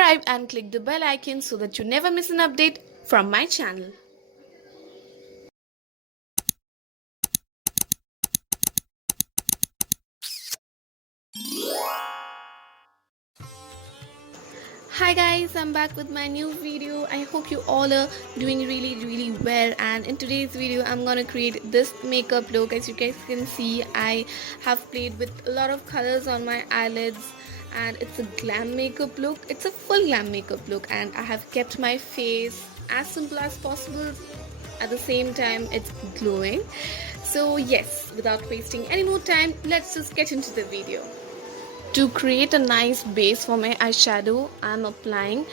subscribe and click the bell icon so that you never miss an update from my channel. Hi guys, I'm back with my new video. I hope you all are doing really well, and in today's video I'm gonna create this makeup look. As you guys can see, I have played with a lot of colors on my eyelids, and it's a glam makeup look. It's a full glam makeup look, and I have kept my face as simple as possible. At the same time, it's glowing. So yes, without wasting any more time, let's just get into the video. To create a nice base for my eyeshadow, I'm applying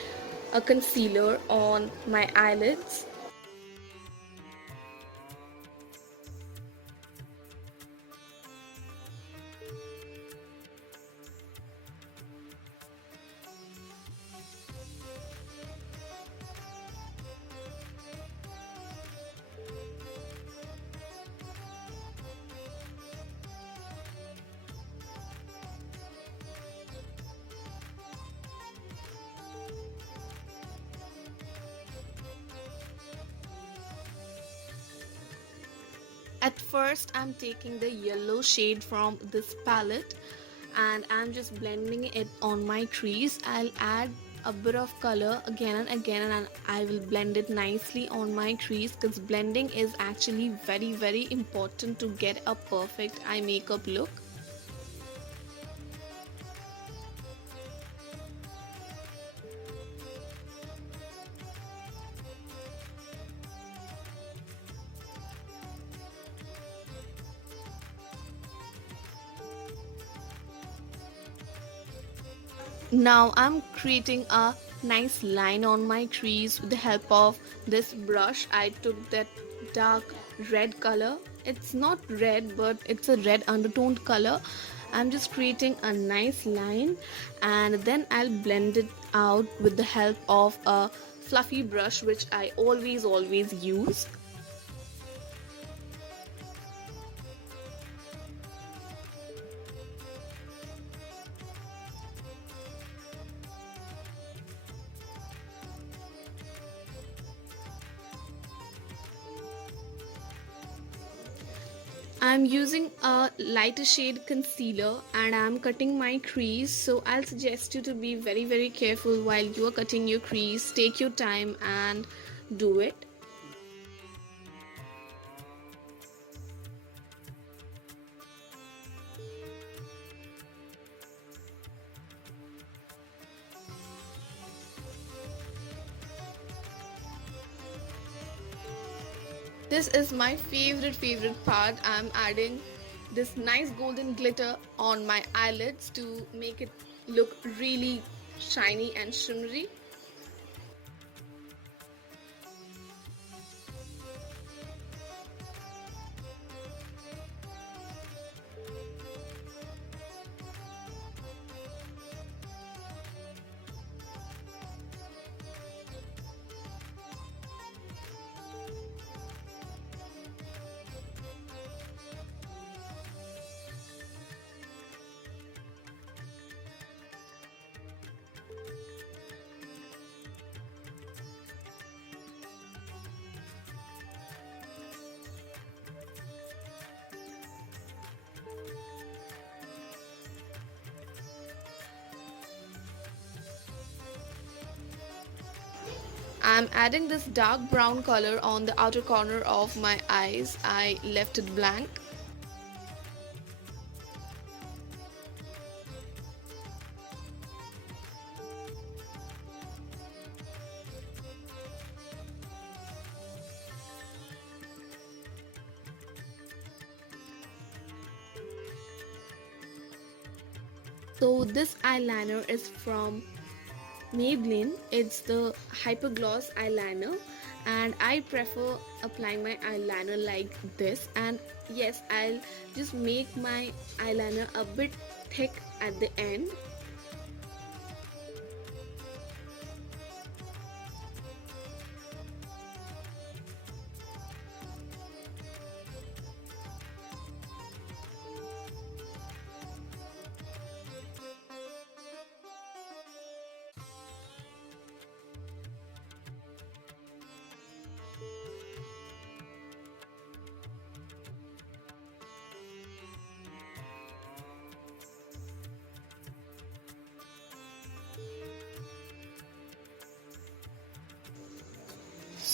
a concealer on my eyelids. At first, I'm taking the yellow shade from this palette and I'm just blending it on my crease. I'll add a bit of color again and again, and I will blend it nicely on my crease, because blending is actually very important to get a perfect eye makeup look. Now I'm creating a nice line on my crease with the help of this brush. I took that dark red color. It's not red, but it's a red undertoned color. I'm just creating a nice line, and then I'll blend it out with the help of a fluffy brush, which I always use. I'm using a lighter shade concealer and I'm cutting my crease, so I'll suggest you to be very careful while you are cutting your crease. Take your time and do it. This is my favorite part. I'm adding this nice golden glitter on my eyelids to make it look really shiny and shimmery. I'm adding this dark brown color on the outer corner of my eyes. I left it blank. So this eyeliner is from Maybelline. It's the Hyper Gloss eyeliner, and I prefer applying my eyeliner like this. And yes, I'll just make my eyeliner a bit thick at the end.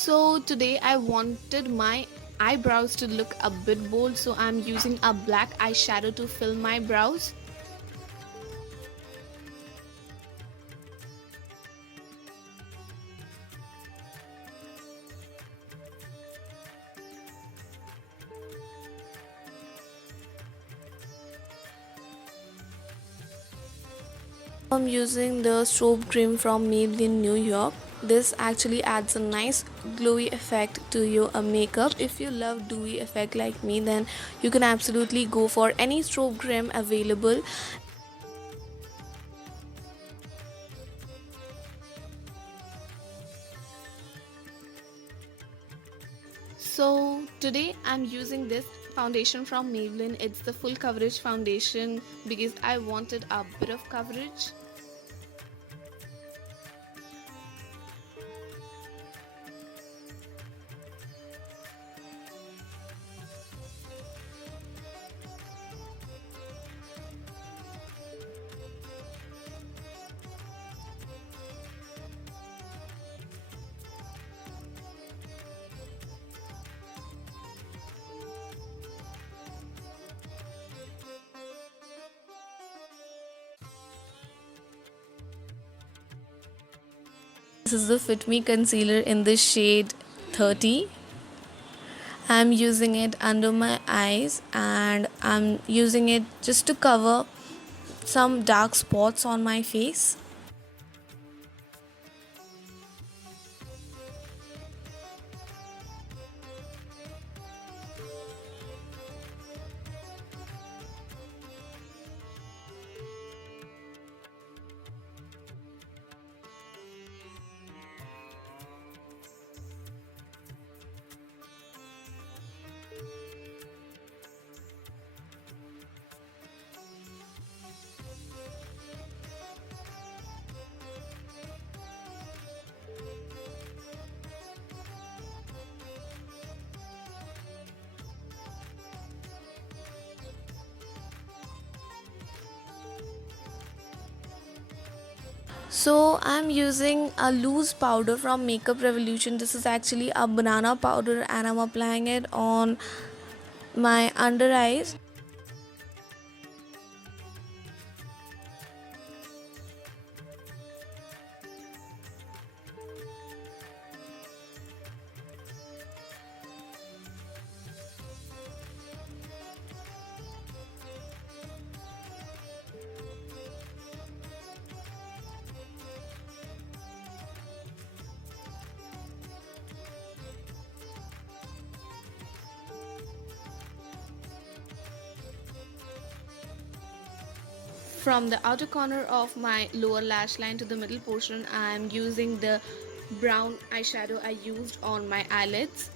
So today I wanted my eyebrows to look a bit bold, so I'm using a black eyeshadow to fill my brows. I'm using the Strobe cream from Maybelline New York. This actually adds a nice glowy effect to your makeup. If you love dewy effect like me, then you can absolutely go for any Strobe cream available. So today I'm using this foundation from Maybelline. It's the full coverage foundation because I wanted a bit of coverage. This is the Fit Me concealer in the shade 30. I'm using it under my eyes and I'm using it just to cover some dark spots on my face. So I'm using a loose powder from Makeup Revolution. This is actually a banana powder and I'm applying it on my under eyes. From the outer corner of my lower lash line to the middle portion, I am using the brown eyeshadow I used on my eyelids.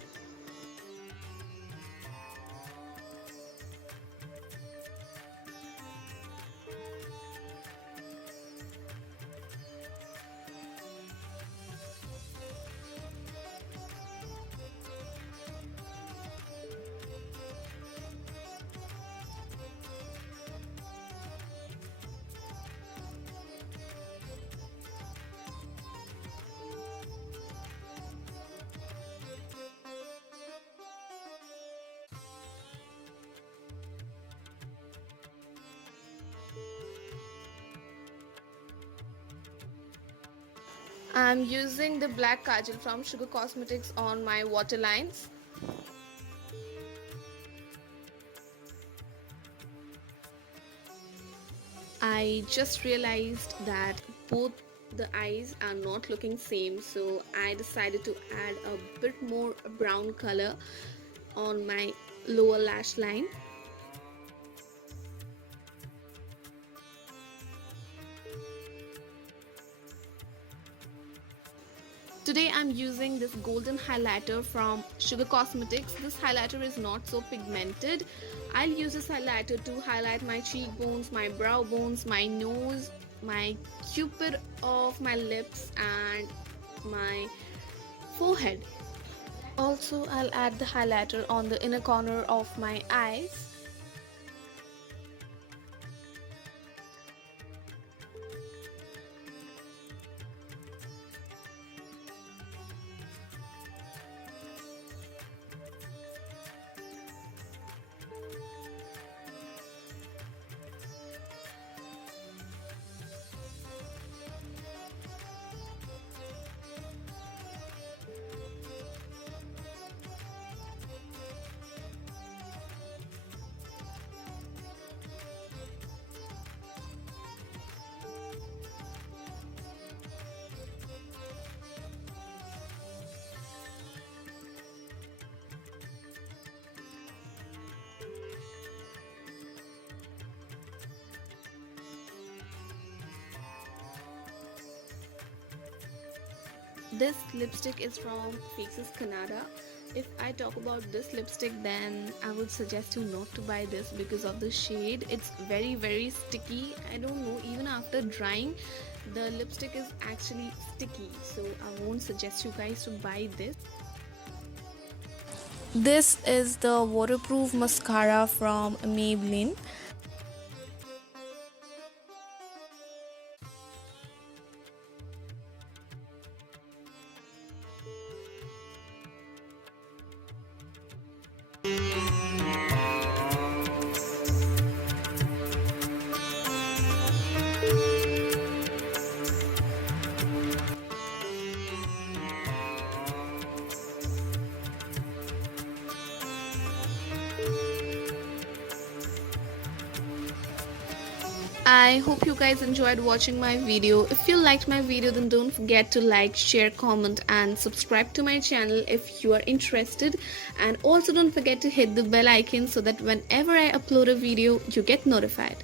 I'm using the black Kajal from Sugar Cosmetics on my waterlines. I just realized that both the eyes are not looking same, so I decided to add a bit more brown color on my lower lash line. Today I'm using this golden highlighter from Sugar Cosmetics. This highlighter is not so pigmented. I'll use this highlighter to highlight my cheekbones, my brow bones, my nose, my cupid of my lips and my forehead. Also, I'll add the highlighter on the inner corner of my eyes. This lipstick is from Faces Canada. If I talk about this lipstick, then I would suggest you not to buy this because of the shade. It's very sticky. I don't know, even after drying the lipstick is actually sticky, so I won't suggest you guys to buy this. This is the waterproof mascara from Maybelline. I hope you guys enjoyed watching my video. If you liked my video, then don't forget to like, share, comment and subscribe to my channel if you are interested. And also don't forget to hit the bell icon so that whenever I upload a video, you get notified.